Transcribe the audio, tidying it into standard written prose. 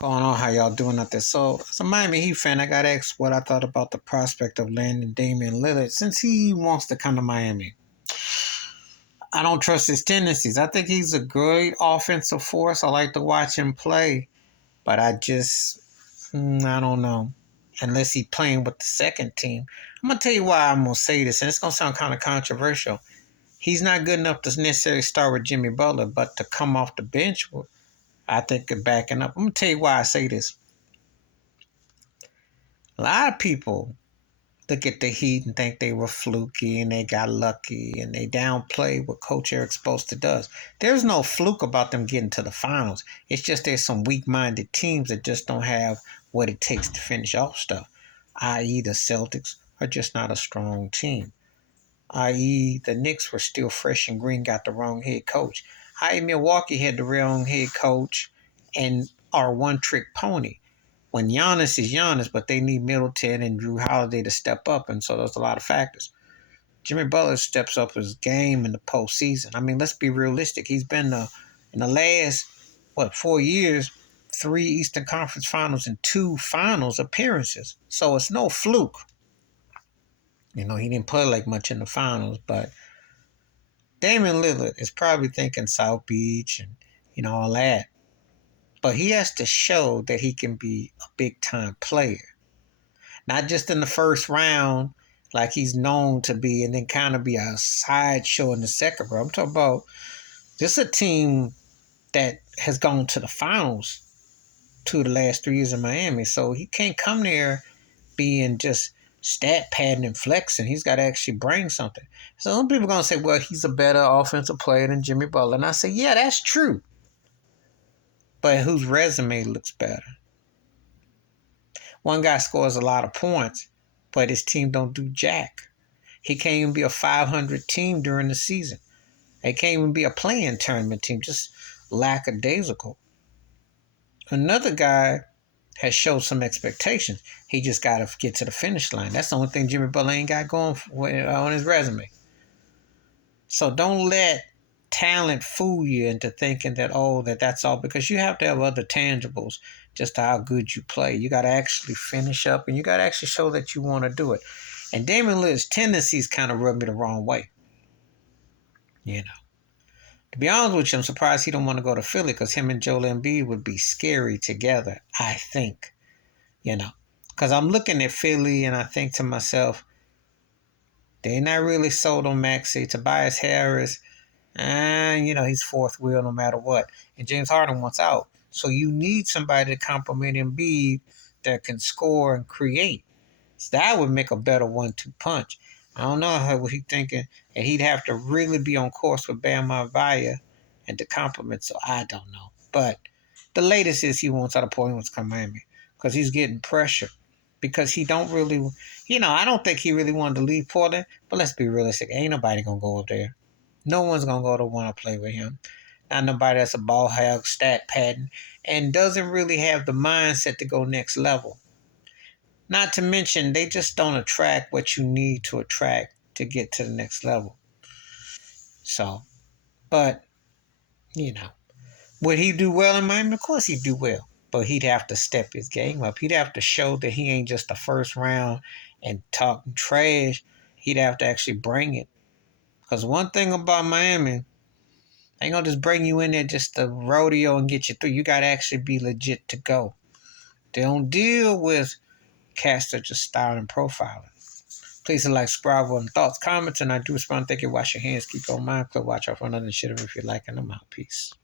Going on? How y'all doing out there? So, as a Miami Heat fan, I got asked what I thought about the prospect of landing Damian Lillard since he wants to come to Miami. I don't trust his tendencies. I think he's a great offensive force. I like to watch him play, but I don't know. Unless he's playing with the second team. I'm going to tell you why I'm going to say this, and it's going to sound kind of controversial. He's not good enough to necessarily start with Jimmy Butler, but to come off the bench, I think could backing up. I'm going to tell you why I say this. A lot of people look at the Heat and think they were fluky and they got lucky and they downplay what Coach Eric Spoelstra does. There's no fluke about them getting to the finals. It's just there's some weak-minded teams that just don't have what it takes to finish off stuff, i.e. the Celtics are just not a strong team, i.e. the Knicks were still fresh and green, got the wrong head coach, i.e. Milwaukee had the wrong head coach and are one-trick pony. When Giannis is Giannis, but they need Middleton and Drew Holiday to step up, and so there's a lot of factors. Jimmy Butler steps up his game in the postseason. I mean, let's be realistic. He's been in the last 4 years, 3 Eastern Conference Finals and 2 Finals appearances. So it's no fluke. He didn't play like much in the finals, but Damian Lillard is probably thinking South Beach and all that. But he has to show that he can be a big-time player. Not just in the first round like he's known to be and then kind of be a sideshow in the second round. I'm talking about this is a team that has gone to the finals 2 of the last 3 years in Miami. So he can't come there being just stat padding and flexing. He's got to actually bring something. So some people are going to say, well, he's a better offensive player than Jimmy Butler. And I say, yeah, that's true. But whose resume looks better? One guy scores a lot of points, but his team don't do jack. He can't even be a 500 team during the season. They can't even be a playing tournament team, just lackadaisical. Another guy has showed some expectations. He just got to get to the finish line. That's the only thing Jimmy Butler ain't got going on his resume. So don't let talent fool you into thinking that that's all, because you have to have other tangibles just to how good you play. You got to actually finish up and you got to actually show that you want to do it. And Damian Lillard's tendencies kind of rub me the wrong way. To be honest with you, I'm surprised he don't want to go to Philly because him and Joel Embiid would be scary together, I think. Because I'm looking at Philly and I think to myself, they're not really sold on Maxey. Tobias Harris, he's fourth wheel no matter what. And James Harden wants out. So you need somebody to complement Embiid that can score and create. So that would make a better 1-2 punch. I don't know what he's thinking. And he'd have to really be on course with Bam Adebayo and to complement. So I don't know. But the latest is he wants out of Portland, wants to come to Miami because he's getting pressure. Because he don't really, I don't think he really wanted to leave Portland. But let's be realistic. Ain't nobody going to go up there. No one's going to go to want to play with him. Not nobody that's a ball hog, stat pattern, and doesn't really have the mindset to go next level. Not to mention, they just don't attract what you need to attract to get to the next level. So, but, would he do well in Miami? Of course he'd do well. But he'd have to step his game up. He'd have to show that he ain't just a first round and talking trash. He'd have to actually bring it. Because one thing about Miami, they ain't going to just bring you in there just to rodeo and get you through. You got to actually be legit to go. They don't deal with cats that just style and profiling. Please like, subscribe on thoughts, comments, and I do respond. Thank you. Wash your hands. Keep your mind clear. Watch out for another shit if you're liking them out. Peace.